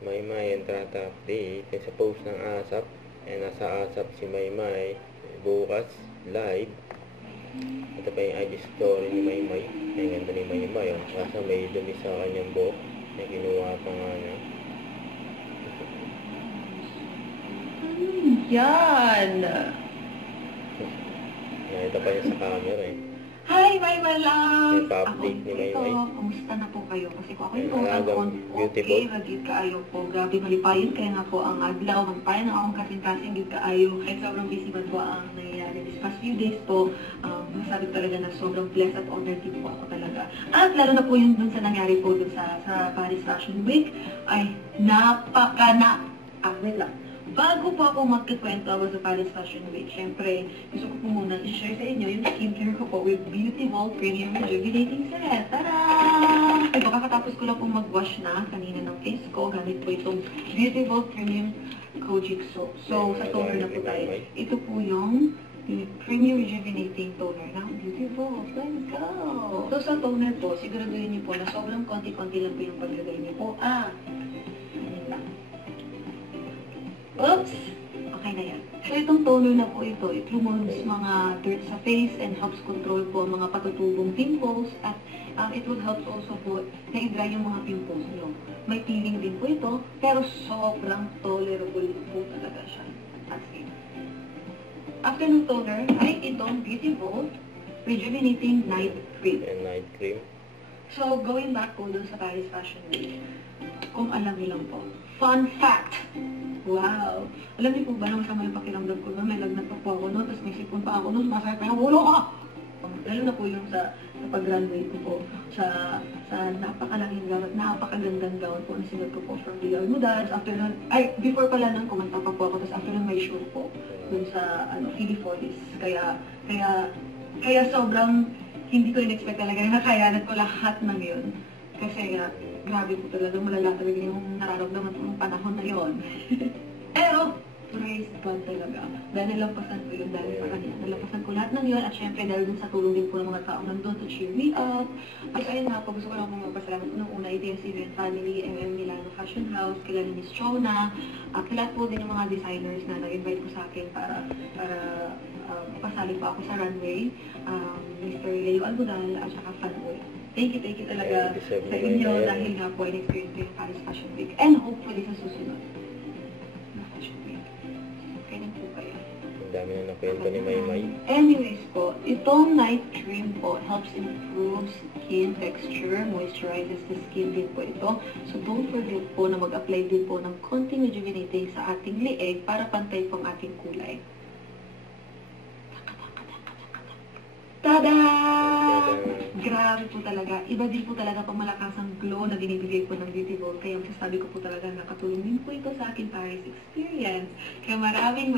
Maymay ang tatakdi sa post ng ASAP. Nasa ASAP si Maymay bukas live. Ito pa yung IG story ni Maymay. Ang ganda ni Maymay. Kaso may dumi sa kanyang buhok. Kinuha pa nga niya. Yan! Ito pa yung sa camera eh. Hi, my love! May pa-update ni Maymay. Kamusta na po kayo? Kasi ko ako yung Alagang beautiful. okay, magigit kaayo po. Grabe malipayon, kaya nga po ang adlaw, magpayan ang akong kasing-kasing gid kaayo. Kahit sobrang busy man po ang nangyayari these past few days po, masabi talaga na sobrang blessed at honored din po ako talaga. At lalo na po yung dun sa nangyari po dun sa Paris Fashion Week, ay wait lang. Bago po ako magkikwento about sa Paris Fashion Week, syempre, gusto ko po muna i-share sa inyo yung skincare ko po with Beauty Vault Premium Rejuvenating Set. Tada! Ito, kakatapos ko lang po mag-wash na kanina ng face ko. Gamit po itong Beauty Vault Premium Kojic Soap. So, sa toner na po tayo. Ito po yung Premium Rejuvenating Toner ng Beauty Vault. Let's go! So, sa toner po, siguraduhin niyo po na sobrang konti-konti lang po yung paglagay niyo po. Oops! Okay na yan. So, itong toner na po ito, it removes mga dirt sa face and helps control po ang mga patutubong pimples at it will help also po na i-dry yung mga pimples nyo. May peeling din po ito, pero sobrang tolerable po talaga siya. As in. After ng toner, ay itong Beauty Vault Rejuvenating Night Cream. And night cream. So, going back po dun sa Paris Fashion Week, kung alam niyo lang po, fun fact! Wow! Alam niyo po ba na masama yung pakiramdam ko ba? May lagnat pa po ako noon, tapos may sipon pa ako noon, masakit pa yung ulo ko! Lalo na po yung sa pag-runway ko po, sa napakalanging gown at napakagandang gown po ang sinuot ko po from Dior Models. After nun, before pala nun, kumanta pa po ako, tapos after nun may show po dun sa Filipolis. Kaya sobrang hindi ko in-expect talaga na nakayanan ko lahat ng yun. Kasi grabe po talaga, malala talaga yung nararamdaman ko ng panahon na yun. Pero, praise God talaga. Dahil nalampasan ko yun dahil sa kanya. Nalampasan ko lahat ng yun at syempre dahil dun sa tulong din po ng mga tao nandun to cheer me up. At ayun nga po, gusto ko lang po magpasalamat po ng una, ATSC Family, Milano Fashion House, kila ni Miss Chona, at lahat po din ng mga designers na nag-invite ko sa akin para pasali po ako sa runway, Mr. Leo Algodal at saka Fanboy. Thank you talaga sa inyo dahil nga po in-experience ko yung Paris Fashion Week and hopefully sa susunod na Fashion Week. Okay na po kayo. Ang dami na nakwento ni Maymay. Anyways po, itong night cream po helps improve skin texture, moisturizes the skin din po ito. So don't forget po na mag-apply din po ng konting rejuvenating sa ating leeg para pantay pong ating kulay. Tada! Grabe po talaga. Iba din po talaga pang malakas ang glow na binibigay po ng Beauty Vault. Kaya masasabi ko po talaga nakatulong din po ito sa aking Paris experience. Kaya maraming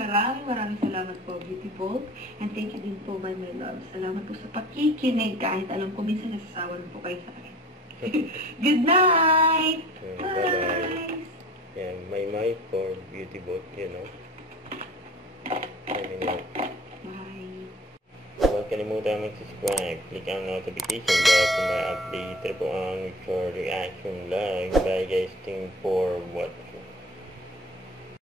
salamat po, Beauty Vault. And thank you din po, my love. Salamat po sa pakikinig kahit alam ko minsan nasasawan po kayo sa akin. Good night! Bye! Yeah, Maymay for Beauty Vault, you know. Huwag kalimutan mag-subscribe, click ang notification bell kung may update po ang for reaction live. Bye guys, thank for what